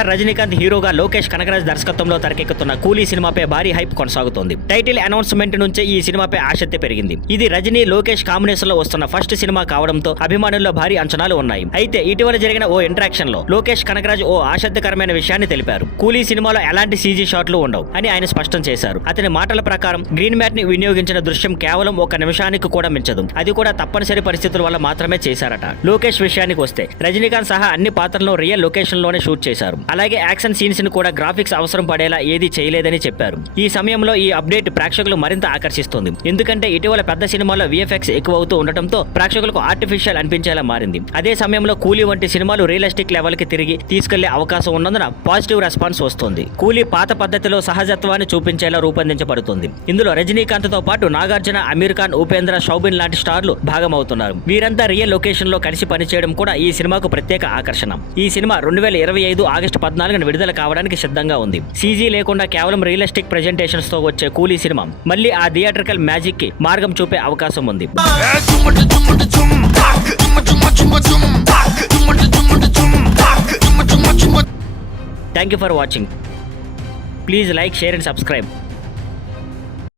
Star Rajinikanth హీరోగా లోకేష్ కనగరాజ్ దర్శకత్వంలో తెరకెక్కుతున్న కూలీ సినిమాపై భారీ హైప్ కొనసాగుతోంది. టైటిల్ అనౌన్స్మెంట్ నుంచే ఈ సినిమాపై ఆసక్తి పెరిగింది. ఇది రజనీ లోకేష్ కాంబినేషన్ లో వస్తున్న ఫస్ట్ సినిమా కావడంతో అభిమానుల్లో భారీ అంచనాలు ఉన్నాయి. అయితే ఇటీవల జరిగిన ఓ ఇంటరాక్షన్ లో లోకేష్ కనగరాజ్ ఓ ఆసక్తికరమైన విషయాన్ని తెలిపారు. కూలీ సినిమాలో ఎలాంటి సీజీ షాట్లు ఉండవు అని ఆయన స్పష్టం చేశారు. అతని మాటల ప్రకారం గ్రీన్ మ్యాట్ ని వినియోగించిన దృశ్యం కేవలం 1 నిమిషానికి కూడా మించదు. అది కూడా తప్పనిసరి పరిస్థితుల వల్ల మాత్రమే చేశారట. లోకేష్ విషయానికి వస్తే రజనీకాంత్ సహా అన్ని పాత్రలను రియల్ లొకేషన్ లోనే షూట్ చేశారు. అలాగే యాక్షన్ సీన్స్ ని కూడా గ్రాఫిక్స్ అవసరం పడేలా ఏది చేయలేదని చెప్పారు. ఈ సమయంలో ఈ అప్డేట్ ప్రేక్షకులు మరింత ఆకర్షిస్తుంది. ఎందుకంటే ఇటీవల పెద్ద సినిమాలో విఎఫ్ఎక్స్ ఎక్కువ అవుతూ ఉండటంతో ప్రేక్షకులకు ఆర్టిఫిషియల్ అనిపించేలా మారింది. అదే సమయంలో కూలీ వంటి సినిమాలు రియలిస్టిక్ లెవెల్ కి తిరిగి తీసుకెళ్లే అవకాశం ఉన్నందున పాజిటివ్ రెస్పాన్స్ వస్తుంది. కూలీ పాత పద్ధతిలో సహజత్వాన్ని చూపించేలా రూపొందించబడుతుంది. ఇందులో రజనీకాంత్ తో పాటు నాగార్జున, అమీర్ ఖాన్, ఉపేంద్ర, షౌబిన్ లాంటి స్టార్లు భాగమవుతున్నారు. వీరంతా రియల్ లొకేషన్ లో కలిసి పనిచేయడం కూడా ఈ సినిమాకు ప్రత్యేక ఆకర్షణ. ఈ సినిమా 2025 ఆగస్టు 14న విడుదల కావడానికి సిద్ధంగా ఉంది. సీజీ లేకుండా కేవలం రియలిస్టిక్ ప్రెజెంటేషన్స్ తో వచ్చే కూలీ సినిమా మళ్ళీ ఆ థియేట్రికల్ మ్యాజిక్ కి మార్గం చూపే అవకాశం ఉంది. Thank you for watching. Please like, share and subscribe.